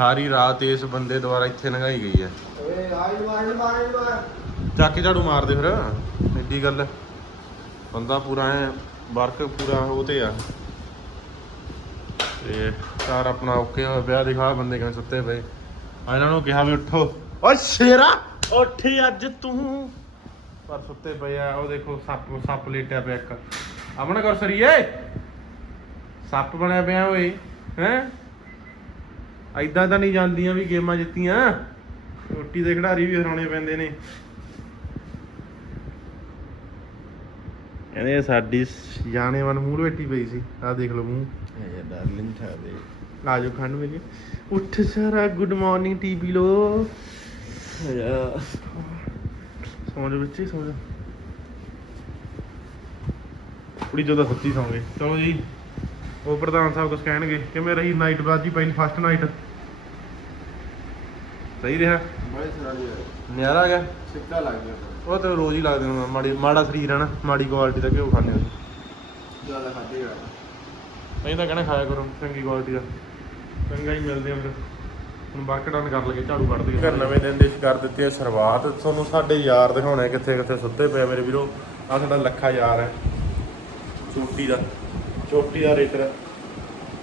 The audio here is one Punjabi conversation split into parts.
ਸਾਰੀ ਰਾਤ ਇਸ ਬੰਦੇ ਦੁਆਰਾ ਇੱਥੇ ਲੰਘਾਈ ਗਈ ਹੈ। ਓਏ ਆਈ ਮਾਰ ਮਾਰ ਮਾਰ ਚੱਕ ਕੇ ਝਾੜੂ ਮਾਰਦੇ ਫਿਰ ਐਡੀ ਗੱਲ। ਬੰਦਾ ਪੂਰਾ ਐ ਵਰਕ ਪੂਰਾ ਉਹ ਤੇ ਆ। ਤੇ ਘਰ ਆਪਣਾ ਓਕੇ ਹੋਇਆ ਪਿਆ ਦਿਖਾ ਬੰਦੇ ਕਿਵੇਂ ਸੁੱਤੇ ਪਏ। ਆ ਇਹਨਾਂ ਨੂੰ ਕਿਹਾ ਵੀ ਉੱਠੋ। ਓ ਸ਼ੇਰਾ! ਉੱਠੀ ਅੱਜ ਤੂੰ। ਪਰ ਸੁੱਤੇ ਪਏ ਆ ਉਹ ਦੇਖੋ ਸੱਪ ਸੱਪ ਲੇਟਿਆ ਪਿਆ ਇੱਕ। ਅਮਨ ਕਰ ਸਰੀਏ ਸੱਪ ਬਣਿਆ ਪਿਆ ਓਏ ਹੈ? ਐਦਾਂ ਤਾਂ ਨਹੀਂ ਜਾਂਦੀਆਂ ਵੀ ਗੇਮਾਂ ਜਿੱਤੀਆਂ। ਰੋਟੀ ਦੇ ਖਿਡਾਰੀ ਵੀ ਹਰਾਉਣੇ ਪੈਂਦੇ ਨੇ। ਕਹਿੰਦੇ ਸਾਡੀ ਜਾਣੇ ਮਨ ਮੂੰਹ ਲਵੇਟੀ ਪਈ ਸੀ। ਆਹ ਦੇਖ ਲਓ ਮੂੰਹ। ਇਹ ਡਾਰਲਿੰਗ ਠਾ ਦੇ। ਆਜੋ ਖੰਡ ਮੇਰੀ। ਉੱਠ ਸਾਰਾ ਗੁੱਡ ਮਾਰਨਿੰਗ ਟੀਵੀ ਲੋ। ਸੌਂ ਜਾ ਬੱਚੇ ਸੌਂ ਜਾ ਕੁੜੀ ਜਦੋਂ ਸੱਤੀ ਸੌਂਗੇ ਚਲੋ ਜੀ। ਉਹ ਪ੍ਰਧਾਨ ਸਾਹਿਬ ਕੁਛ ਕਹਿਣਗੇ ਕਿਵੇਂ ਰਹੀ ਨਾਈਟ ਬਾਜੀ ਪਹਿਲੀ ਫਸਟ ਨਾਈਟ ਸਹੀ ਰਿਹਾ? ਬੜੇ ਸਰਾੜੀ ਨਿਆਰਾ ਗਿਆ? ਸਿੱਕਾ ਲੱਗ ਗਿਆ। ਉਹ ਤੇ ਰੋਜ਼ ਹੀ ਲੱਗਦੇ ਨੇ ਮਾੜੀ ਮਾੜਾ ਸਰੀਰ ਹੈ ਨਾ ਮਾੜੀ ਕੁਆਲਿਟੀ ਦਾ ਘਿਓ ਖਾਂਦੇ ਹੋ ਜ਼ਿਆਦਾ ਖਾਦੇ ਗਾ ਨਹੀਂ ਤਾਂ ਕਹਿਣਾ ਖਾਇਆ ਕਰੋ ਚੰਗੀ ਕੁਆਲਿਟੀ ਦਾ ਚੰਗਾ ਹੀ ਮਿਲਦੇ ਆ ਫਿਰ। ਹੁਣ ਬਾਕ ਡਾਊਨ ਕਰ ਲਗੇ ਝਾੜੂ ਕੱਢ ਦਈਏ ਘਰ ਨਵੇਂ ਦਿਨ ਦੀ ਕਰ ਦਿੱਤੀ ਹੈ ਸ਼ੁਰੂਆਤ। ਤੁਹਾਨੂੰ ਸਾਡੇ ਯਾਰ ਦਿਖਾਉਣੇ ਕਿੱਥੇ ਕਿੱਥੇ ਸੁੱਤੇ ਪਏ ਮੇਰੇ ਵੀਰੋ। ਆ ਸਾਡਾ ਲੱਖਾ ਯਾਰ ਹੈ। ਚੋਟੀ ਦਾ। ਚੋਟੀ ਦਾ ਰੇਟਰ।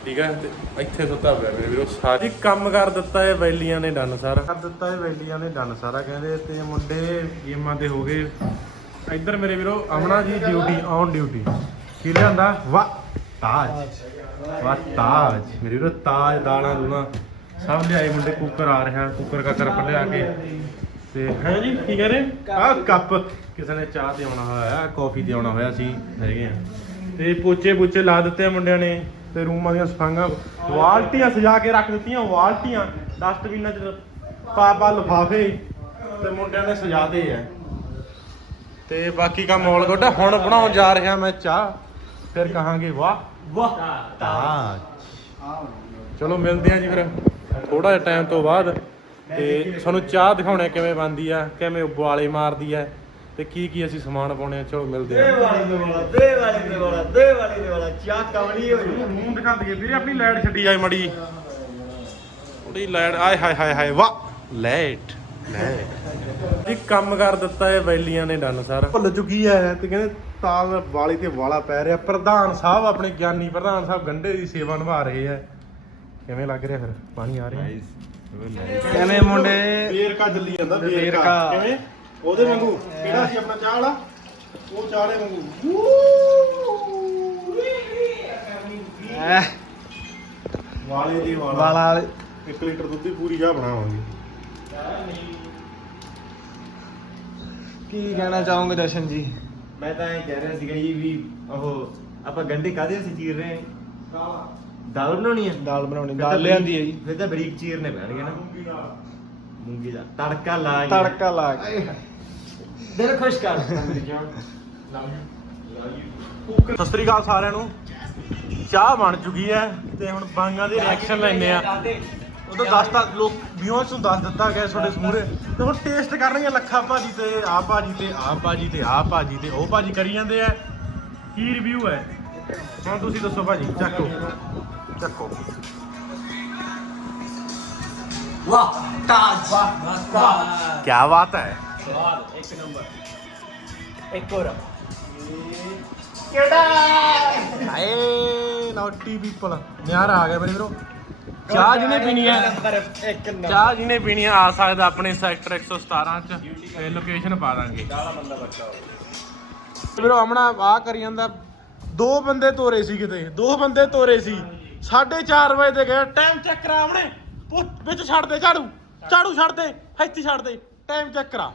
ਠੀਕ ਹੈ ਤੇ ਇੱਥੇ ਸੁੱਤਾ ਪਿਆ ਮੇਰੇ ਵੀਰੋ ਸਾਰੀ ਕੰਮ ਕਰ ਦਿੱਤਾ ਇਹ ਵੈਲੀਆਂ ਨੇ ਡਨ ਸਾਰਾ। ਕਰ ਦਿੱਤਾ ਇਹ ਵੈਲੀਆਂ ਨੇ ਡਨ ਸਾਰਾ ਕਹਿੰਦੇ ਤੇ ਮੁੰਡੇ ਗੇਮਾਂ ਤੇ ਹੋ ਗਏ। ਇੱਧਰ ਮੇਰੇ ਵੀਰੋ ਅਮਨਾ ਜੀ ਡਿਊਟੀ ਔਨ ਡਿਊਟੀ ਕੀ ਲਿਆਂਦਾ? ਵਾ ਤਾਜ। ਵਾ ਤਾਜ। ਮੇਰੇ ਵੀਰੋ ਤਾਜ ਦਾਣਾ ਦੂਣਾ ਸਭ ਲਿਆਏ ਮੁੰਡੇ ਕੁੱਕਰ ਆ ਰਿਹਾ ਕੁੱਕਰ ਕਾਕਰ ਪਰ ਲਿਆ ਕੇ। ਤੇ ਹੈ ਜੀ ਕੀ ਕਹ ਰਹੇ? ਆ ਕੱਪ। ਕਿਸੇ ਨੇ ਚਾਹ ਤੇ ਆਉਣਾ ਹੋਇਆ ਕਾਫੀ ਤੇ ਆਉਣਾ ਹੋਇਆ ਸੀ ਹੈਗੇ ਆ। ਤੇ ਪੋਚੇ ਪੁੱਚੇ ਲਾ ਦਿੱਤੇ ਆ ਮੁੰਡਿਆਂ ਨੇ ਤੇ ਰੂਮਾਂ ਦੀਆਂ ਸਫਾਈਆਂ ਵਾਲਟੀਆਂ ਸਜਾ ਕੇ ਰੱਖ ਦਿੱਤੀਆਂ ਵਾਲਟੀਆਂ ਡਸਟਬਿਨਾਂ ਚ ਪਾ ਪਾ ਲਫਾਫੇ ਤੇ ਮੁੰਡਿਆਂ ਨੇ ਸਜਾਤੇ ਆ। ਤੇ ਬਾਕੀ ਕੰਮ ਔਲ ਗੁੱਡ ਹੁਣ ਬਣਾਉਣ ਜਾ ਰਿਹਾ ਮੈਂ ਚਾਹ ਫਿਰ ਕਹਾਂਗੇ ਵਾਹ। ਵਾਹ। ਤਾਜ। ਚਲੋ ਮਿਲਦੇ ਆ ਜੀ ਫਿਰ ਥੋੜਾ ਜਿਹਾ ਟਾਈਮ ਤੋਂ ਬਾਅਦ। ਤੇ ਤੁਹਾਨੂੰ ਚਾਹ ਦਿਖਾਉਣੇ ਕਿਵੇਂ ਬਣਦੀ ਆ ਕਿਵੇਂ ਉਬਾਲੇ ਮਾਰਦੀ ਆ। ਤੇ ਕੀ ਕੀ ਅਸੀਂ ਸਮਾਨ ਪਾਉਣੇ ਆ? ਚਲੋ ਮਿਲਦੇ ਦੇ ਆ। ਵਾਲੀ ਦੇ ਵਾਲਾ ਦੇ ਵਾਲੀ ਦੇ ਵਾਲਾ ਦੇ ਵਾਲੀ ਦੇ ਵਾਲਾ ਚਾਹ ਕਮਲੀ ਹੋਈ। ਮੂੰਹ ਦਿਖਾ ਦਈਏ ਵੀਰੇ ਆਪਣੀ ਲਾਈਟ ਛੱਡੀ ਜਾਏ ਮੜੀ। ਥੋੜੀ ਲਾਈਟ ਆਏ ਹਾਏ ਹਾਏ ਹਾਏ ਵਾਹ। Light light. ਇਹ ਕੰਮ ਕਰ ਦਿੱਤਾ ਇਹ ਵੈਲੀਆਂ ਨੇ ਡਨ ਸਾਰਾ? ਭੁੱਲ ਚੁੱਕੀ ਹੈ ਤੇ ਕਹਿੰਦੇ ਤਾਲ ਵਾਲੀ ਤੇ ਵਾਲਾ ਪੈ ਰਿਹਾ। ਪ੍ਰਧਾਨ ਸਾਹਿਬ ਆਪਣੇ ਗਿਆਨੀ ਪ੍ਰਧਾਨ ਸਾਹਿਬ ਗੰਡੇ ਦੀ ਸੇਵਾ ਨਿਭਾ ਰਹੇ ਆ ਕਿਵੇਂ ਲੱਗ ਰਿਹਾ ਫਿਰ? ਪਾਣੀ ਆ ਰਿਹਾ? ਕਿਵੇਂ ਮੁੰਡੇ? ਵੇਰਕਾ ਚੱਲੀ ਜਾਂਦਾ ਵੇਰਕਾ। ਕਿਵੇਂ? ਉਹਦੇ ਵਾਂਗੂ ਕਿਹੜਾ ਸੀ ਆਪਣਾ ਚਾਹ ਵਾਲਾ? ਉਹ ਚਾਹ ਵਾਲੇ ਵਾਂਗੂ। ਐ। ਵਾਲੇ ਦੀ ਵਾਲਾ। ਵਾਲਾ 1 ਲੀਟਰ ਦੁੱਧ ਦੀ ਪੂਰੀ ਚਾਹ ਬਣਾਵਾਂਗੇ। ਕੀ ਕਹਿਣਾ ਚਾਹੋਗੇ ਦਰਸ਼ਨ ਜੀ? ਮੈਂ ਤਾਂ ਇਹ ਕਹਿ ਰਿਹਾ ਸੀਗਾ ਜੀ ਵੀ ਉਹ ਆਪਾਂ ਗੰਡੇ ਕਾਦੇ ਅਸੀਂ ਚੀਰ ਰਹੇ ਹਾਂ? ਦਾਲ। ਬਣਾਉਣੀ ਹੈ ਦਾਲ ਬਣਾਉਣੀ ਦਾਲ ਲਿਆਂਦੀ ਹੈ ਜੀ। ਫਿਰ ਤਾਂ ਬਰੀਕ ਚੀਰਨੇ ਪੈਣਗੇ ਨਾ। ਮੂੰਗੀ ਦਾ। ਤੜਕਾ ਲਾ ਕੇ। ਤੜਕਾ ਲਾ ਕੇ। ਦਿਲ ਖੁਸ਼ ਕਰ। ਸਤਿ ਸ੍ਰੀ ਅਕਾਲ ਸਾਰਿਆਂ ਨੂੰ। ਚਾਹ ਬਣ ਚੁੱਕੀ ਹੈ ਤੇ ਹੁਣ ਬਾਂਗਾਂ ਦੇ ਰਿਐਕਸ਼ਨ ਲੈਣੇ ਆ। ਉਦੋਂ ਦੱਸਤਾ ਲੋਕ ਵਿਊਅਰਸ ਨੂੰ ਦੱਸ ਦਿੱਤਾ ਗਿਆ ਤੁਹਾਡੇ ਸਮੂਰੇ ਤੇ ਹੁਣ ਟੇਸਟ ਕਰਨਗੇ ਲੱਖਾ ਭਾਜੀ ਤੇ ਆ ਭਾਜੀ ਤੇ ਆ ਭਾਜੀ ਤੇ ਆ ਭਾਜੀ ਤੇ ਉਹ ਭਾਜੀ ਕਰੀ ਜਾਂਦੇ ਆ। ਕੀ ਰਿਵਿਊ ਹੈ? ਹੁਣ ਤੁਸੀਂ ਦੱਸੋ ਭਾਜੀ। ਚੱਕੋ। ਚੱਕੋ। ਵਾਹ ਤਾਜ ਵਾਹ ਕੀ ਬਾਤ ਹੈ ਸਵਾਦ ਇੱਕ ਨੰਬਰ ਇੱਕ ਹੋਰ ਹਾਏ ਨੌਟੀ ਪੀਪਲ ਨਿਆਰ ਆ ਗਿਆ ਮੇਰੇ ਵੀਰੋ ਚਾਹ ਜਿਹਨੇ ਪੀਣੀ ਹੈ ਇੱਕ ਨੰਬਰ ਚਾਹ ਜਿਹਨੇ ਪੀਣੀ ਆ ਆ ਸਕਦਾ ਆਪਣੇ ਸੈਕਟਰ 117 ਚ ਤੇ ਲੋਕੇਸ਼ਨ ਪਾ ਦਾਂਗੇ ਵੀਰੋ ਆਮਣਾ ਆ ਕਰੀ ਜਾਂਦਾ ਦੋ ਬੰਦੇ ਤੋਰੇ ਸੀ ਕਿਤੇ ਦੋ ਬੰਦੇ ਤੋਰੇ ਸੀ 4:30 ਵਜੇ ਤੇ ਗਏ ਟਾਈਮ ਚੈੱਕ ਕਰਾ ਪੁੱਤ ਵਿੱਚ ਛੱਡ ਦੇ ਝਾੜੂ। ਝਾੜੂ ਛੱਡ ਦੇ ਇੱਥੇ ਛੱਡ ਦੇ। ਟਾਈਮ ਚੈੱਕ ਕਰਾ।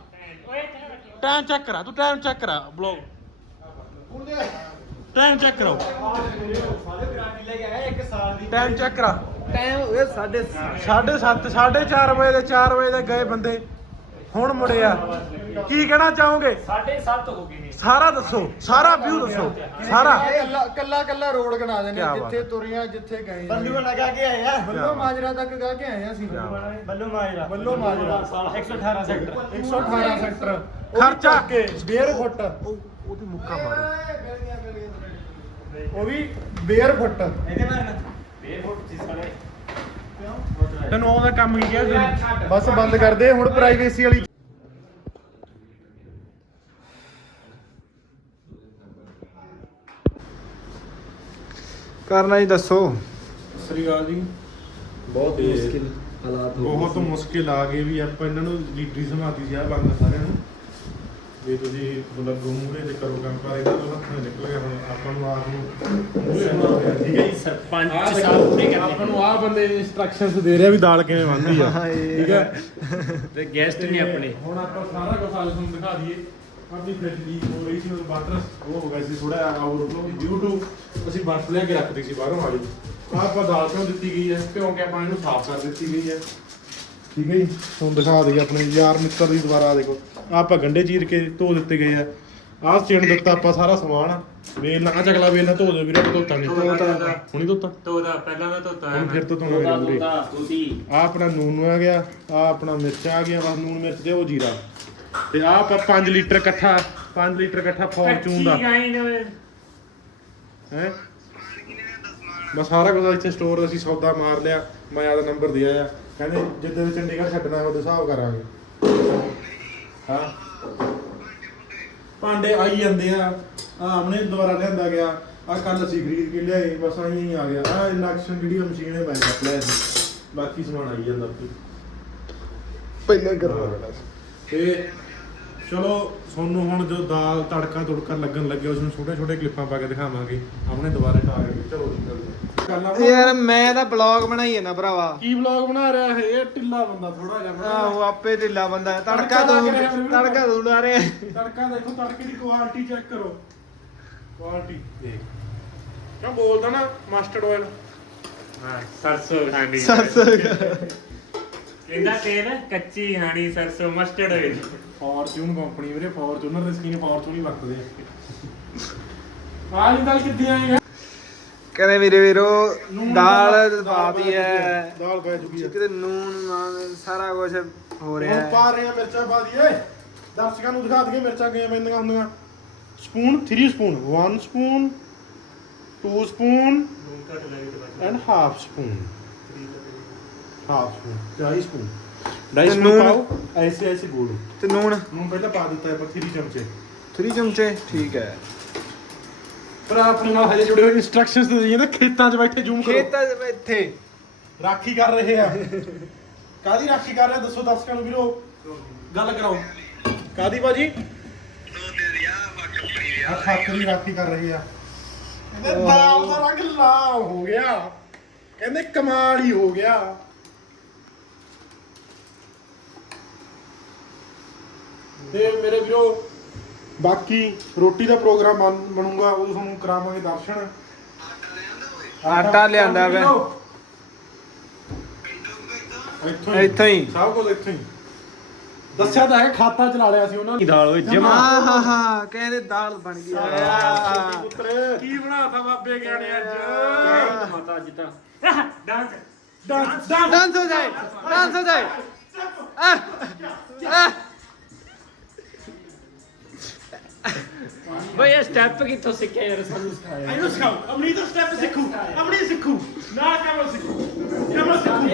ਟਾਈਮ ਚੈੱਕ ਕਰਾ ਤੂੰ ਟਾਈਮ ਚੈੱਕ ਕਰਾ ਬਲੌਗ। ਟਾਈਮ ਚੈੱਕ ਕਰੋ ਟਾਈਮ ਚੈੱਕ ਕਰਾ। ਟਾਈਮ ਹੋਇਆ 7:30 ਸਾਢੇ 7 4:30 ਵਜੇ ਦੇ 4 ਵਜੇ ਦੇ ਗਏ ਬੰਦੇ। ਹੁਣ ਮੁੜੇ ਆ ਕੀ ਕਹਿਣਾ ਚਾਹੋਗੇ? 7:30 ਹੋ ਗਏ ਨੇ। ਸਾਰਾ ਦੱਸੋ ਸਾਰਾ ਵਿਊ ਦੱਸੋ ਸਾਰਾ। ਕੱਲਾ ਕੱਲਾ ਰੋਡ ਗਣਾ ਦੇਣੇ ਕਿਆ ਬਾਤ ਜਿੱਥੇ ਹੈ। ਤੁਰੀਆਂ ਜਿੱਥੇ ਗਏ ਬੱਲੂ ਲਗਾ ਕੇ ਆਏ ਆ। ਬੱਲੋ ਮਾਜਰਾ ਤੱਕ ਗਾ ਕੇ ਆਏ ਆ ਅਸੀਂ। ਬੱਲੂ ਮਾਜਰਾ। ਬੱਲੋ ਮਾਜਰਾ। 118 ਸੈਕਟਰ 118 ਸੈਕਟਰ ਖਰਚਾ। 1.5 ਫੁੱਟ। ਉਹਦੀ ਮੁੱਕਾ ਮਾਰੋ। ਉਹ ਵੀ 1.5 ਫੁੱਟ। ਇਹਦੇ ਮਾਰਨ। ਫੇਰ ਫੋਟ ਚੀਜ਼ ਕਰੇ ਤੈਨੂੰ ਉਹਦਾ ਕੰਮ ਕੀ ਕਿਹਾ ਤੈਨੂੰ ਬਸ ਬੰਦ ਕਰ ਦੇ ਹੁਣ ਪ੍ਰਾਈਵੇਸੀ ਵਾਲੀ ਕਰਨਾ ਹੀ ਦੱਸੋ। ਸ੍ਰੀ ਅਕਾਲ ਜੀ। ਬਹੁਤ ਮੁਸ਼ਕਿਲ ਹਾਲਾਤ ਬਹੁਤ ਮੁਸ਼ਕਿਲ ਆ ਗਏ ਵੀ ਆਪਾਂ ਇਹਨਾਂ ਨੂੰ ਲੀਡਰੀ ਸੰਭਾਤੀ ਸੀ ਆ ਬੰਦ ਸਾਰਿਆਂ ਨੂੰ। ਵੀ ਤੁਸੀਂ ਬਲੱਗੋ ਮੂਹਰੇ ਤੇ ਕਰੋ ਕੰਮ ਪਰ ਇਹਨਾਂ ਤੋਂ ਹੱਥੋਂ ਨਿਕਲ ਗਿਆ ਹੁਣ ਆਪਾਂ ਨੂੰ ਆਪ ਨੂੰ ਮੂਹਰੇ ਠੀਕ ਹੈ ਜੀ ਆਹ ਸਾਲ ਪੂਰੇ ਦੇਖੋ, ਆਪਾਂ ਨੂੰ ਆਹ ਬੰਦੇ ਇਨਸਟਰਕਸ਼ਨਸ ਦੇ ਰਿਹਾ ਵੀ ਦਾਲ ਕਿਵੇਂ ਬਣਦੀ ਆ। ਠੀਕ ਹੈ? ਤੇ ਗੈਸਟ ਨੇ ਆਪਣੇ। ਹੁਣ ਆਪਾਂ ਸਾਰਾ ਕੁਝ ਅੱਜ ਤੁਹਾਨੂੰ ਦਿਖਾ ਦਈਏ। ਆਪਣੀ ਫ੍ਰਿਜ ਲੀਕ ਹੋ ਰਹੀ ਸੀ ਉਹ ਵਾਟਰ ਉਹ ਹੋ ਗਿਆ ਸੀ ਥੋੜਾ ਆਵਰਫਲੋ ਡਿਊ ਟੂ ਅਸੀਂ ਬਰਫ ਲਿਆ ਕੇ ਰੱਖਦੇ ਸੀ ਬਾਹਰੋਂ ਆਲੀ ਆਹ ਆਪਾਂ ਦਾਲ ਕਿਉਂ ਦਿੱਤੀ ਗਈ ਹੈ? ਕਿਉਂਕਿ ਆਪਾਂ ਇਹਨੂੰ ਸਾਫ਼ ਕਰ ਦਿੱਤੀ ਗਈ ਹੈ। ਠੀਕ ਹੈ ਜੀ? ਤੁਹਾਨੂੰ ਦਿਖਾ ਦਈਏ ਆਪਣੇ ਯਾਰ ਮਿੱਤਰ ਦੀ ਦੁਬਾਰਾ ਦੇਖੋ। ਆਪਾਂ ਗੰਡੇ ਚੀਰ ਕੇ ਧੋ ਦਿੱਤੇ ਗਏ ਆ। ਆਹ ਚਿਣ ਦਿੱਤਾ ਆਪਾਂ ਸਾਰਾ ਸਮਾਨ ਵੇਲ ਨਾ ਚਕਲਾ ਵੇਲ ਨਾ ਧੋ ਦਿਓ ਵੀਰੇ ਧੋਤਾ ਨਹੀਂ। ਹੁਣੀ ਧੋਤਾ? ਤੋਦਾ ਪਹਿਲਾਂ ਦਾ ਤੋਤਾ ਹੁਣ ਫਿਰ ਤੋਂ ਧੋਣਾ ਵੀਰੇ ਮੂਹਰੇ। ਤੁਸੀਂ ਆ ਆਪਣਾ ਨੂਨ ਆ ਗਿਆ ਆ ਆਪਣਾ ਮਿਰਚ ਆ ਗਿਆ ਬਸ ਨੂਨ ਮਿਰਚ ਤੇ ਉਹ ਜੀਰਾ। ਤੇ ਆ ਆਪਾਂ 5 ਲੀਟਰ ਇਕੱਠਾ 5 ਲੀਟਰ ਇਕੱਠਾ ਫੋਰਚੂਨ ਦਾ। ਹੈ? ਬਸ ਸਾਰਾ ਕੁਝ ਇੱਥੇ ਸਟੋਰ ਅਸੀਂ ਸੌਦਾ ਮਾਰ ਲਿਆ। ਮੈਂ ਆਦਾ ਨੰਬਰ ਦਿਆ ਆ ਕਹਿੰਦੇ ਜਿੱਦਾਂ ਦੇ ਚੰਡੀਗੜ੍ਹ ਛੱਡਣਾ ਉਹਦੇ ਹਿਸਾਬ ਕਰਾਂਗੇ। ਹਾਂ। ਭਾਂਡੇ ਆਈ ਜਾਂਦੇ ਆ। ਆਮਨੇ ਦੁਬਾਰਾ ਲਿਆਂਦਾ ਗਿਆ। ਆ ਕੱਲ ਅਸੀਂ ਖਰੀਦ ਕੇ ਲਿਆਏ ਬਸ ਹੀ ਆ ਗਿਆ। ਆ ਇੰਡਕਸ਼ਨ ਜਿਹੜੀ ਮਸ਼ੀਨ ਹੈ ਮੈਂ ਕੱਪ ਲਿਆ ਸੀ। ਬਾਕੀ ਸਮਾਨ ਆਈ ਜਾਂਦਾ ਆਪੇ ਪਹਿਲਾਂ ਤੇ ਚਲੋ ਤੁਹਾਨੂੰ ਹੁਣ ਜੋ ਦਾਲ ਤੜਕਾ ਤੁੜਕਾ ਲੱਗਣ ਲੱਗਿਆ ਉਸ ਨੂੰ ਛੋਟੇ ਛੋਟੇ ਕਲਿੱਪਾਂ ਪਾ ਕੇ ਦਿਖਾਵਾਂਗੇ। ਆਪਣੇ ਦੁਬਾਰੇ ਟਾਰਗੇਟ ਚਲੋ ਜੀ ਮਿਲਦੇ ਹਾਂ। ਯਾਰ ਮੈਂ ਤਾਂ ਬਲੌਗ ਬਣਾਈ ਹੈ ਨਾ ਭਰਾਵਾ। ਕੀ ਵਲੌਗ ਬਣਾ ਰਿਹਾ ਹੈ ਇਹ ਢਿੱਲਾ ਬੰਦਾ ਥੋੜਾ ਜਿਹਾ ਬਣਾ ਆਹੋ ਆਪੇ ਢਿੱਲਾ ਬੰਦਾ। ਹੈ। ਤੜਕਾ ਤੜਕਾ ਤੋਂ ਲੱਗ ਰਿਹਾ ਮੈਨੂੰ। ਤੜਕਾ ਤੋਂ ਉਡਾ ਰਿਹਾ। ਤੜਕਾ ਦੇਖੋ ਤੜਕੇ ਦੀ ਕੁਆਲਿਟੀ ਚੈੱਕ ਕਰੋ। ਕੁਆਲਿਟੀ ਦੇਖ। ਕਿਉਂ ਬੋਲਦਾ ਨਾ ਮਸਟਰਡ ਆਇਲ ਹਾਂ ਸਰਸੋਂ ਖਾਣੀ ਸਰਸੋਂ। ਇਹਦਾ ਤੇਲ ਕੱਚੀ ਖਾਣੀ ਸਰਸੋਂ ਮਸਟਰਡ ਹੋਏ ਫੋਰਚੂਨ ਕੰਪਨੀ ਵੀਰੇ ਫੋਰਚੂਨਰ ਦੇ ਸਕੀਨ ਫੋਰਚੂਨ ਹੀ ਵਰਤਦੇ ਆ। ਆਹ ਦਾਲ ਕਿੱਥੇ ਆਏਗਾ ਕਹਿੰਦੇ ਮੇਰੇ ਵੀਰੋ ਦਾਲ ਪਾਤੀ ਹੈ। ਦਾਲ ਪੈ ਚੁੱਕੀ ਹੈ। ਕਿਤੇ ਨੂਨ ਮਾਨ ਸਾਰਾ ਕੁਝ ਹੋ ਰਿਹਾ ਹੈ। ਹੁਣ ਪਾ ਰਹੇ ਆ ਮਿਰਚਾਂ ਪਾ ਦਈਏ। ਦਰਸ਼ਕਾਂ ਨੂੰ ਦਿਖਾ ਦਈਏ ਮਿਰਚਾਂ ਕਿਵੇਂ ਪੈਂਦੀਆਂ ਹੁੰਦੀਆਂ। Spoon 3 spoon 1 spoon 2 spoon and half spoon. Half spoon 2 spoon. ਢਾਈ ਸਪੂਨ ਪਾਓ ਐਸੇ ਐਸੇ ਗੋਲ। ਤੇ ਨੂਨ? ਨੂਨ ਪਹਿਲਾਂ ਪਾ ਦਿੱਤਾ ਆਪਾਂ 3 ਚਮਚੇ। 3 ਚਮਚੇ? ਠੀਕ ਹੈ। ਪਰ ਆਪਣੇ ਨਾਲ ਹਜੇ ਜੁੜੇ ਹੋਏ ਇਨਸਟਰਕਸ਼ਨਸ ਦੇ ਦਈਏ ਨਾ ਖੇਤਾਂ 'ਚ ਬੈਠੇ ਜ਼ੂਮ ਕਰੋ। ਖੇਤਾਂ ਦੇ ਇੱਥੇ ਰਾਖੀ ਕਰ ਰਹੇ ਆ। ਕਾਦੀ ਰਾਖੀ ਕਰ ਰਹੇ ਆ? ਦੱਸੋ ਦਰਸ਼ਕਾਂ ਨੂੰ ਵੀਰੋ। ਗੱਲ ਕਰਾਓ। ਕਾਦੀ ਬਾਜੀ? ਆ ਖਾਤਰੀ ਰਾਖੀ ਕਰ ਰਹੇ ਆ। ਕਹਿੰਦੇ ਦਾਲ ਦਾ ਰੰਗ ਲਾਲ ਹੋ ਗਿਆ। ਕਹਿੰਦੇ ਕਮਾਲ ਹੀ ਹੋ ਗਿਆ। ਤੇ ਮੇਰੇ ਵੀਰੋ ਬਾਕੀ ਰੋਟੀ ਦਾ ਪ੍ਰੋਗਰਾਮ ਬਣ- ਬਣੂਗਾ ਉਹ ਤੁਹਾਨੂੰ ਕਰਾਵਾਂਗੇ ਦਰਸ਼ਨ। ਆਟਾ ਲਿਆਂਦਾ ਵੇ। ਇੱਥੋਂ ਇੱਥੋਂ ਹੀ। ਸਭ ਕੁਝ ਇੱਥੋਂ ਹੀ। ਦੱਸਿਆ ਤਾਂ ਹੈ ਖਾਤਾ ਚਲਾ ਲਿਆ ਸੀ ਉਹਨਾਂ ਨੇ। ਦਾਲ ਓਏ ਜਮਾ। ਹਾਂ ਹਾਂ ਕਹਿੰਦੇ ਦਾਲ ਬਣ ਗਈ। ਆ ਪੁੱਤਰ। ਕੀ ਬਣਾਤਾ ਬਾਬੇ ਗਿਆਣੇ ਅੱਜ? ਮਾਤਾ ਅੱਜ ਤਾਂ। ਡਾਂਸ। ਡਾਂਸ। ਡਾਂਸ ਹੋ ਜਾਏ ਡਾਂਸ ਹੋ ਜਾਏ। ਆ ਆ ਬਈ ਇਹ ਸਟੈਪ ਕਿੱਥੋਂ ਸਿੱਖਿਆ ਯਾਰ ਸਾਨੂੰ ਸਿਖਾਇਆ ਇਹਨੂੰ ਸਿਖਾਓ ਅਮਰੀ ਤੋਂ ਸਟੈਪ ਸਿੱਖੂ ਅਮਰੀ ਸਿੱਖੂ ਨਾ ਕਮਲ ਸਿੱਖੂ ਕਮਲ ਸਿੱਖੂ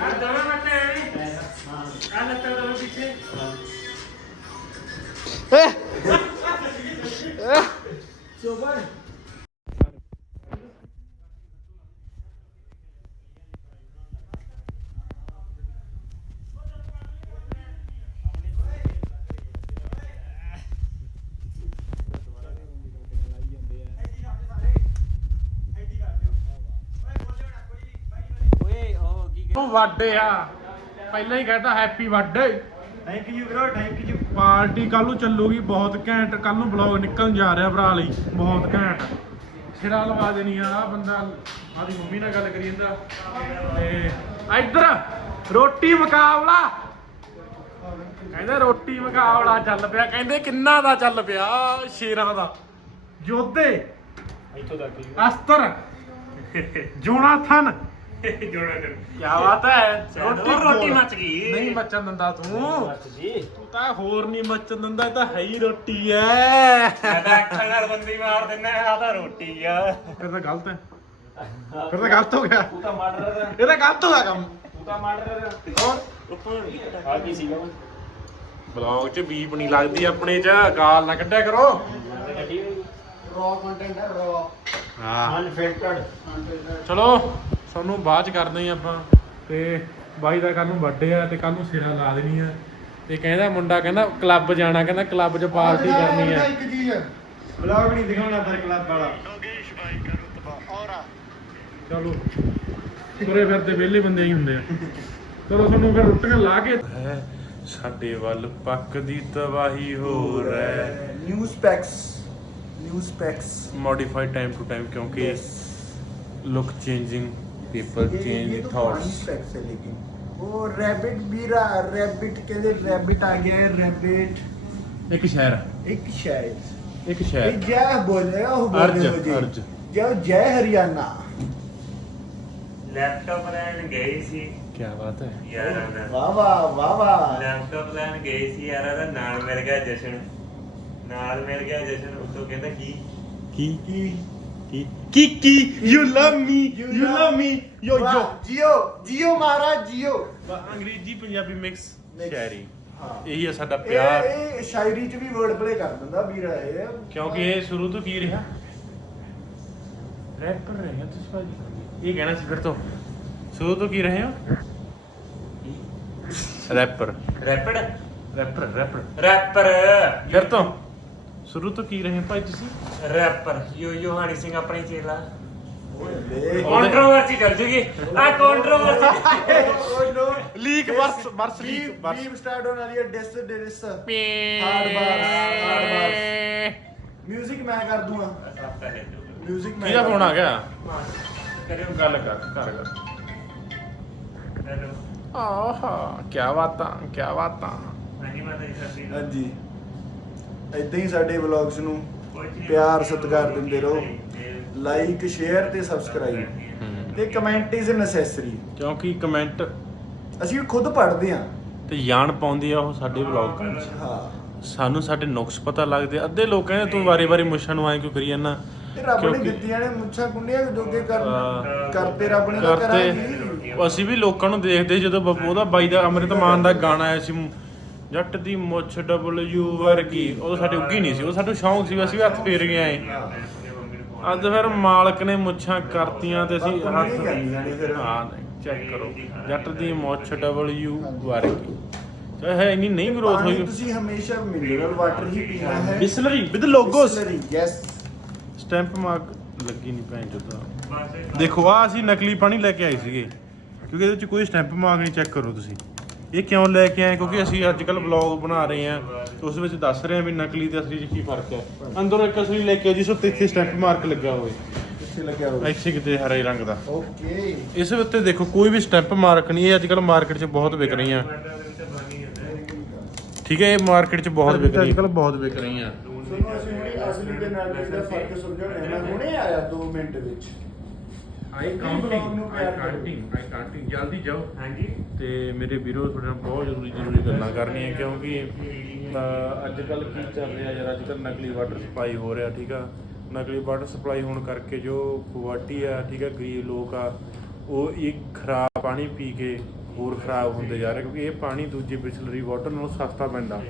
ਆ ਦਵਾ ਮਤ ਹੈ ਆ ਲੱਤਾਂ ਦਾ ਪਿੱਛੇ ਓਏ ਉਹ ਵਾਡੇ ਆ। ਪਹਿਲਾਂ ਹੀ ਕਹਿੰਦਾ happy birthday thank you bro thank you party ਕੱਲ ਨੂੰ ਚੱਲੂਗੀ ਬਹੁਤ ਘੈਂਟ। ਕੱਲ ਨੂੰ ਬਲੌਗ ਨਿਕਲਣ ਜਾ ਰਿਹਾ ਭਰਾ ਲਈ ਬਹੁਤ ਘੈਂਟ। ਸਿਰਾ ਲਵਾ ਦੇਣੀ ਆ ਆਹ ਬੰਦਾ ਆਦੀ ਮੰਮੀ ਨਾਲ ਗੱਲ ਕਰੀ ਜਾਂਦਾ। ਤੇ ਇੱਧਰ ਰੋਟੀ ਮੁਕਾਬਲਾ। ਕਹਿੰਦੇ ਰੋਟੀ ਮੁਕਾਬਲਾ ਚੱਲ ਪਿਆ। ਕਹਿੰਦੇ ਕਿੰਨਾ ਦਾ ਚੱਲ ਪਿਆ? ਸ਼ੇਰਾਂ ਦਾ। ਯੋਧੇ ਇੱਥੋਂ ਤੱਕ ਅਸਤਰ ਜੋਨਾਥਨ ਜੋੜਾ ਕੀ ਬਾਤ ਹੈ? ਰੋਟੀ ਰੋਟੀ ਮੱਚ ਗਈ। ਨਹੀਂ ਮੱਚਣ ਦਿੰਦਾ ਤੂੰ। ਜੀ ਤੂੰ ਤਾਂ ਹੋਰ ਨਹੀਂ ਮੱਚਣ ਦਿੰਦਾ ਇਹ ਤਾਂ ਹੈ ਹੀ ਰੋਟੀ ਐ। ਮੈਂ ਤਾਂ ਅੱਖਾਂ ਨਾਲ ਬੰਦੀ ਮਾਰ ਦਿੰਦਾ ਆ ਤਾਂ ਰੋਟੀ ਆ। ਫਿਰ ਤਾਂ ਗਲਤ ਹੈ। ਫਿਰ ਤਾਂ ਗਲਤ ਹੋ ਗਿਆ। ਤੂੰ ਤਾਂ ਮਾਰ ਰਿਹਾ ਇਹ ਤਾਂ ਗਲਤ ਹੋ ਗਿਆ ਕੰਮ। ਤੂੰ ਤਾਂ ਮਾਰ ਰਿਹਾ ਕੌਣ ਆ ਕੀ ਸੀਗਾ ਬਲੌਗ 'ਚ ਬੀਪ ਨਹੀਂ ਲੱਗਦੀ ਆਪਣੇ 'ਚ ਗਾਲ ਨਾ ਕੱਢਿਆ ਕਰੋ। ਰॉ ਕੰਟੈਂਟ ਹੈ ਰॉ ਹਾਂ। ਅਨਫਿਲਟਰਡ ਚਲੋ। ਤੁਹਾਨੂੰ ਬਾਅਦ 'ਚ ਕਰਦੇ ਹਾਂ ਆਪਾਂ ਤੇ ਬਾਈ ਦਾ ਕੱਲ ਨੂੰ ਬਰਥਡੇ ਆ ਤੇ ਕੱਲ ਨੂੰ ਸਿਰਾ ਲਾ ਦੇਣੀ ਆ। ਤੇ ਕਹਿੰਦਾ ਮੁੰਡਾ ਕਹਿੰਦਾ ਕਲੱਬ ਜਾਣਾ ਕਹਿੰਦਾ ਕਲੱਬ 'ਚ ਪਾਰਟੀ ਕਰਨੀ ਆ। ਇੱਕ ਚੀਜ਼। ਬਲੌਗ ਨਹੀਂ ਦਿਖਾਉਣਾ ਪਰ ਕਲੱਬ ਵਾਲਾ। ਚਲੋ ਤੁਰੇ ਫਿਰਦੇ ਵਿਹਲੇ ਬੰਦੇ ਹੀ ਹੁੰਦੇ ਆ। ਚਲੋ ਤੁਹਾਨੂੰ ਫਿਰ ਰੁੱਟੀਆਂ ਲਾ ਕੇ ਸਾਡੇ ਵੱਲ ਪੱਕ ਦੀ ਤਬਾਹੀ ਹੋ ਰਹਿ new specs new specs modified time to time ਕਿਉਂਕਿ look changing people change thoughts ਉਹ ਰੈਬਿਟ ਵੀਰਾ ਰੈਬਿਟ ਕਹਿੰਦੇ ਰੈਬਿਟ ਆ ਗਿਆ ਰੈਬਿਟ ਇੱਕ ਸ਼ਹਿਰ ਇੱਕ ਸ਼ਾਇਦ ਇੱਕ ਇਹ ਸ਼ਹਿਰ ਜੈ ਬੋਲੇਗਾ ਉਹ ਹੋ ਜੀ। ਅਰਜ। ਜੋ ਜੈ ਹਰਿਆਣਾ। ਲੈਪਟਾਪ ਲੈਣ ਗਏ ਸੀ। ਕੀ ਬਾਤ ਹੈ। ਯਾਰਾਂ ਵਾਹ ਵਾਹ ਵਾਹ ਵਾਹ। ਲੈਪਟਾਪ ਲੈਣ ਗਏ ਸੀ ਯਾਰਾਂ ਦਾ ਨਾਲ ਮਿਲ ਗਿਆ ਜਸ਼ਨ। ਨਾਲ ਮਿਲ ਗਿਆ ਜਸ਼ਨ ਉਤੋਂ ਕਹਿੰਦਾ ਕੀ? ਕੀ? ਕੀ? ਕੀ ਕੀ ਕੀ? You love me You you love love me yo ਵਾਹ, ਯੋ ਜੀਓ ਜੀਓ ਮਹਾਰਾਜ ਜੀਓ ਅੰਗਰੇਜ਼ੀ ਪੰਜਾਬੀ ਮਿਕਸ Mix। ਸ਼ਾਇਰੀ। ਹਾਂ। ਇਹੀ ਹੈ ਸਾਡਾ ਇਹ ਪਿਆਰ। ਇਹ ਸ਼ਾਇਰੀ ਚ ਵੀ ਵਰਡ ਪਲੇ ਕਰ ਦਿੰਦਾ ਵੀਰਾ ਇਹ। ਕਿਉਂਕਿ ਇਹ ਸ਼ੁਰੂ ਤੋਂ ਕੀ ਰਿਹਾ? ਰੈਪਰ ਰਹੇ ਤੁਸੀਂ ਭਾਜੀ। ਇਹ ਕਹਿਣਾ ਸੀ ਫਿਰ ਤੋਂ। ਸ਼ੁਰੂ ਤੋਂ ਕੀ ਰਹੇ ਹੋ? Rapper rapped rapper rapper rapper ਫਿਰ ਤੋਂ। ਸ਼ੁਰੂ ਤੋਂ ਕੀ ਰਹੇ ਭਾਈ ਤੁਸੀਂ? ਰੈਪਰ ਯੋ ਯੋ ਹਣੀ ਸਿੰਘ ਆਪਣੀ ਚੇਲਾ। ਕੰਟਰੋਵਰਸੀ ਚੱਲ ਜੂਗੀ। ਆ controversy leak verse verse leak verse beam start ਹੋਣ ਵਾਲੀ ਹੈ diss diss hard bar hard bar music ਮੈਂ ਕਰ ਦੂੰਗਾ। ਮਿਊਜ਼ਿਕ ਮੈਂ ਕਿਹਦਾ ਫੋਨ ਆ ਗਿਆ ਕਰਿਓ ਗੱਲ। ਕਰ ਕਰ ਕਰ ਹੈਲੋ। ਆਹਾ ਕੀ ਬਾਤਾਂ ਕੀ ਬਾਤਾਂ। ਹਾਂਜੀ। ਇਦਾਂ ਹੀ ਸਾਡੇ ਵਲੌਗਸ ਨੂੰ ਪਿਆਰ ਸਤਿਕਾਰ ਦਿੰਦੇ ਰਹੋ। ਲਾਈਕ ਸ਼ੇਅਰ ਤੇ ਸਬਸਕ੍ਰਾਈਬ ਤੇ ਕਮੈਂਟ ਇਜ਼ ਨੈਸੈਸਰੀ ਕਿਉਂਕਿ ਕਮੈਂਟ ਅਸੀਂ ਖੁਦ ਪੜ੍ਹਦੇ ਹਾਂ। ਤੇ ਜਾਣ ਪਾਉਂਦੀ ਆ ਉਹ ਸਾਡੇ ਵਲੌਗਾਂ 'ਚ ਹਾਂ। ਸਾਨੂੰ ਸਾਡੇ ਨੁਕਸ ਪਤਾ ਲੱਗਦੇ ਅੱਧੇ ਲੋਕ ਕਹਿੰਦੇ ਤੂੰ ਵਾਰੀ-ਵਾਰੀ ਮੁੱਛਾਂ ਨੂੰ ਐਂ ਕਿਉਂ ਕਰੀ ਜਾਂਦਾ? ਰੱਬ ਨੇ ਦਿੱਤੀਆਂ ਨੇ ਮੁੱਛਾਂ ਕੁੰਡੀਆਂ ਜੋਗੇ ਕਰ ਹਾਂ। ਕਰਤੇ ਰੱਬ ਨੇ ਤਾਂ ਕਰਾਂਗੀ। ਅਸੀਂ ਵੀ ਲੋਕਾਂ ਨੂੰ ਦੇਖਦੇ ਜਦੋਂ ਬੱਬੂ ਉਹਦਾ ਬਾਈ ਦਾ ਅੰਮ੍ਰਿਤ ਮਾਨ ਦਾ ਗਾਣਾ ਆਇਆ ਸੀ। ਜੱਟ ਦੀ ਮੁੱਛ ਡਬਲਯੂ ਵਰਗੀ। ਉਹ ਸਾਡੇ ਉੱਗੀ ਨਹੀਂ ਸੀ ਉਹ ਸਾਨੂੰ ਸ਼ੌਂਕ ਸੀ ਅਸੀਂ ਵੀ ਹੱਥ ਫੇਰ ਗਏ ਆਏ। ਅੱਜ ਫਿਰ ਮਾਲਕ ਨੇ ਮੁੱਛਾਂ ਕਰਤੀਆਂ ਤੇ ਅਸੀਂ ਕੁੰਡੀਆਂ ਹੀ ਚੈੱਕ ਕਰੋ। ਜੱਟ ਦੀ ਮੁੱਛ ਡਬਲਯੂ ਵਰਗੀ। ਚਾਹੇ ਇੰਨੀ ਨਹੀਂ ਗਰੋਥ ਹੋਈ। ਤੁਸੀਂ ਹਮੇਸ਼ਾ ਮਿਨਰਲ ਵਾਟਰ ਹੀ ਪੀਣਾ ਹੈ। Bisleri with logos yes stamp mark ਲੱਗੀ ਨਹੀਂ ਭੈਣ ਚੋਦਾ ਦੇਖੋ ਆ ਅਸੀਂ ਨਕਲੀ ਪਾਣੀ ਲੈ ਕੇ ਆਏ ਸੀਗੇ। ਕਿਉਂਕਿ ਇਹਦੇ ਵਿੱਚ ਕੋਈ ਸਟੈਂਪ ਮਾਰਕ ਨਹੀਂ ਚੈੱਕ ਕਰੋ ਤੁਸੀਂ। ਇਹ ਕਿਉਂ ਲੈ ਕੇ ਆਏ? ਕਿਉਂਕਿ ਅਸੀਂ ਅੱਜ ਕੱਲ ਵਲੌਗ ਬਣਾ ਰਹੇ ਹਾਂ ਤੇ ਉਸ ਵਿੱਚ ਦੱਸ ਰਹੇ ਹਾਂ ਵੀ ਨਕਲੀ ਤੇ ਅਸਲੀ 'ਚ ਕੀ ਫ਼ਰਕ ਹੈ। ਅੰਦਰੋਂ ਇੱਕ ਅਸਲੀ ਲੈ ਕੇ ਆਏ ਜਿਸ ਉੱਤੇ ਇੱਥੇ ਸਟੈਂਪ ਮਾਰਕ ਲੱਗਾ ਹੋਵੇ। ਕਿੱਥੇ ਲੱਗਿਆ ਹੋਵੇ। ਇੱਥੇ ਕਿਤੇ ਹਰੇ ਰੰਗ ਦਾ। ਓਕੇ ਇਸ ਉੱਤੇ ਦੇਖੋ ਕੋਈ ਵੀ ਸਟੈਂਪ ਮਾਰਕ ਨਹੀਂ ਇਹ ਅੱਜ ਕੱਲ ਮਾਰਕੀਟ 'ਚ ਬਹੁਤ ਵਿਕ ਰਹੀਆਂ। ਠੀਕ ਹੈ ਇਹ ਮਾਰਕੀਟ 'ਚ ਬਹੁਤ ਵਿਕ ਰਹੀਆਂ। ਅੱਜ ਕੱਲ ਬਹੁਤ ਵਿਕ ਰਹੀਆਂ। ਤੁਹਾਨੂੰ ਅਸੀਂ ਹੁਣੇ ਅਸਲੀ ਦੇ ਨਾਲ ਦਾ ਫ਼ਰਕ ਸਮਝਾਉਣਾ ਮੈਂ ਹੁਣੇ ਆਇਆ 2 ਮਿੰਟ ਵਿੱਚ। ਆਈ ਨੂੰ ਪਿਆਰ ਕਰੋ। ਆਈ ਕਾਊਂਟਿੰਗ ਜਲਦੀ ਜਾਓ। ਹਾਂਜੀ। ਤੇ ਮੇਰੇ ਵੀਰੋ ਤੁਹਾਡੇ ਨਾਲ ਬਹੁਤ ਜ਼ਰੂਰੀ ਜ਼ਰੂਰੀ ਗੱਲਾਂ ਕਰਨੀਆਂ ਕਿਉਂਕਿ ਅੱਜ ਕੱਲ ਕੀ ਚੱਲ ਰਿਹਾ ਯਾਰ? ਅੱਜ ਕੱਲ ਨਕਲੀ ਵਾਟਰ ਸਪਲਾਈ ਹੋ ਰਿਹਾ ਠੀਕ ਆ? ਨਕਲੀ ਵਾਟਰ ਸਪਲਾਈ ਹੋਣ ਕਰਕੇ ਜੋ ਕੁਆਟੀ ਆ ਠੀਕ ਆ ਗਰੀਬ ਲੋਕ ਆ ਉਹ ਇਹ ਖਰਾਬ ਪਾਣੀ ਪੀ ਕੇ ਹੋਰ ਖਰਾਬ ਹੁੰਦੇ ਜਾ ਰਹੇ ਕਿਉਂਕਿ ਇਹ ਪਾਣੀ ਦੂਜੀ ਬਿਸਲਰੀ ਵਾਟਰ ਨਾਲੋਂ ਸਸਤਾ ਪੈਂਦਾ।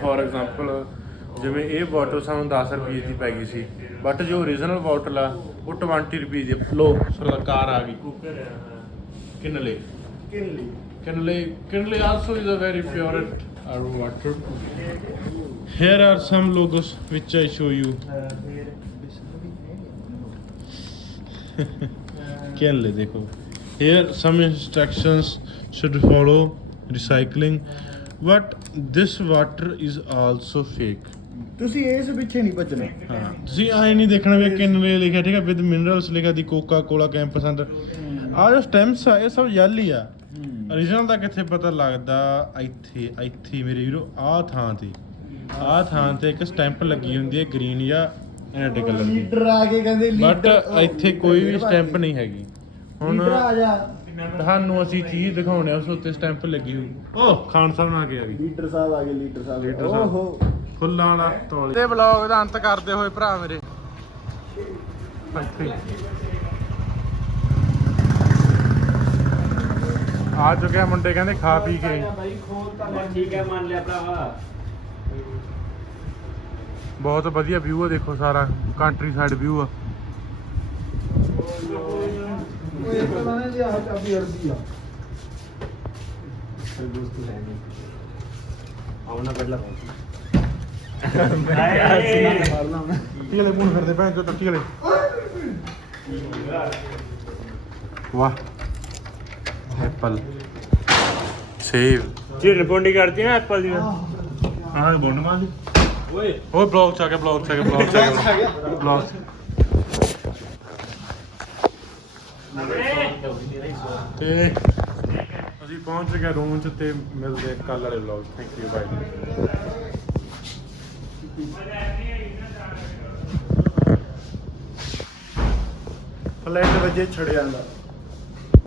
ਫੋਰ ਐਗਜ਼ਾਮਪਲ ਜਿਵੇਂ ਇਹ ਬੋਟਲ ਸਾਨੂੰ 10 ਰੁਪਏ ਦੀ ਪੈ ਗਈ ਸੀ ਬਟ ਜੋ origignal ਬੋਟਲ ਆ ਉਹ 20 ਰੁਪਏ ਦੀ ਲੋ ਸਰਕਾਰ ਆ ਗਈ ਕੁੱਕਰ ਆ ਕਿੰਨਲੇ ਕਿੰਲੀ Kinley, Kinley also is a very pure uh, water. Here are some logos which I show you. Kinley, देखो. Here some instructions should follow recycling, but this water is also fake. ਤੁਸੀਂ ਇਸ ਪਿੱਛੇ ਨਹੀਂ ਭੱਜਣਾ। ਹਾਂ ਤੁਸੀਂ ਐ ਨਹੀਂ ਦੇਖਣਾ ਵੀ ਕਿੰਨਲੇ ਲਿਖਿਆ ਠੀਕ ਹੈ ਵਿਦ ਮਿਨਰਲਸ ਲਿਖਿਆ ਦੀ ਕੋਕਾ ਕੋਲਾ ਕੈਂਪਸ ਅੰਦਰ ਆ ਜੋ ਸਟੈਂਪਸ ਆ ਇਹ ਸਭ ਜੈਲ ਹੀ ਆ। Origignal ਦਾ ਕਿੱਥੇ ਪਤਾ ਲੱਗਦਾ? ਇੱਥੇ ਇੱਥੇ ਮੇਰੇ ਵੀਰੋ ਆਹ ਥਾਂ ਤੇ। ਆਹ ਥਾਂ ਤੇ ਇੱਕ ਸਟੈਂਪ ਲੱਗੀ ਹੁੰਦੀ ਹੈ ਗ੍ਰੀਨ ਜਾਂ ਰੈੱਡ ਕਲਰ ਦੀ। ਲੀਡਰ ਆ ਕੇ ਕਹਿੰਦੇ ਬਟ ਇੱਥੇ ਕੋਈ ਵੀ ਸਟੈਂਪ ਨਹੀਂ ਹੈਗੀ। ਹੁਣ ਆ ਤੁਹਾਨੂੰ ਅਸੀਂ ਚੀਜ਼ ਦਿਖਾਉਣੇ ਆ ਉਸ ਉੱਤੇ ਸਟੈਂਪ ਲੱਗੀ ਹੋਈ। ਓਹ ਖਾਨ ਸਾਹਿਬ ਨਾਲ ਆ ਆ ਗਈ। ਲੀਡਰ ਸਾਹਿਬ ਆ ਗਏ ਲੀਡਰ ਸਾਹਿਬ। ਓਹੋ। ਫੁੱਲਾਂ ਵਾਲਾ ਤੌਲੀ ਦੇ ਵਲੌਗ ਦਾ ਅੰਤ ਕਰਦੇ ਹੋਏ ਭਰਾ ਮੇਰੇ। ਇੱਥੇ ਆ ਚੁੱਕਿਆ ਮੁੰਡੇ ਕਹਿੰਦੇ ਖਾ ਪੀ ਕੇ। ਬਹੁਤ ਵਧੀਆ ਵਿਊ ਆ ਦੇਖੋ ਸਾਰਾ ਕੰਟਰੀ ਸਾਈਡ ਵਿਊ ਆ। ਓਏ ਪਤਾ ਨਹੀਂ ਆਹ ਚਾਬੀ ਅੜਦੀ ਆ। ਦੋਸਤ ਲੈ ਨਹੀਂ ਆਉਣਾ ਪਹਿਲਾਂ ਪਹੁੰਚੀ ਟੱਟੀ ਵਾਲੇ ਮੂੰਹ ਫਿਰਦੇ ਭੈਣ ਚੋ ਟੱਟੀ ਵਾਲੇ ਵਾਹ ਐਪਲ ਸੇਵ ਢਿੱਡ ਪੌਂਡੀ ਕਰਦੀ ਨਾ ਐਪਲ ਦੀ ਹਾਂ ਬੁੰਡ ਮਾਰ ਓਏ ਉਹ ਬਲੌਗ ਚ ਆ ਗਿਆ ਬਲੌਗ ਚ ਆ ਗਿਆ। ਬਲੌਗ ਚ ਆ ਗਿਆ। ਬਲੌਗ ਤੇ ਅਸੀਂ ਪਹੁੰਚ ਗਏ ਰੂਮ ਚ ਤੇ ਮਿਲਦੇ ਕੱਲ ਵਾਲੇ blog thank you bye flat ਵਜੇ ਛੜਿਆਂ ਦਾ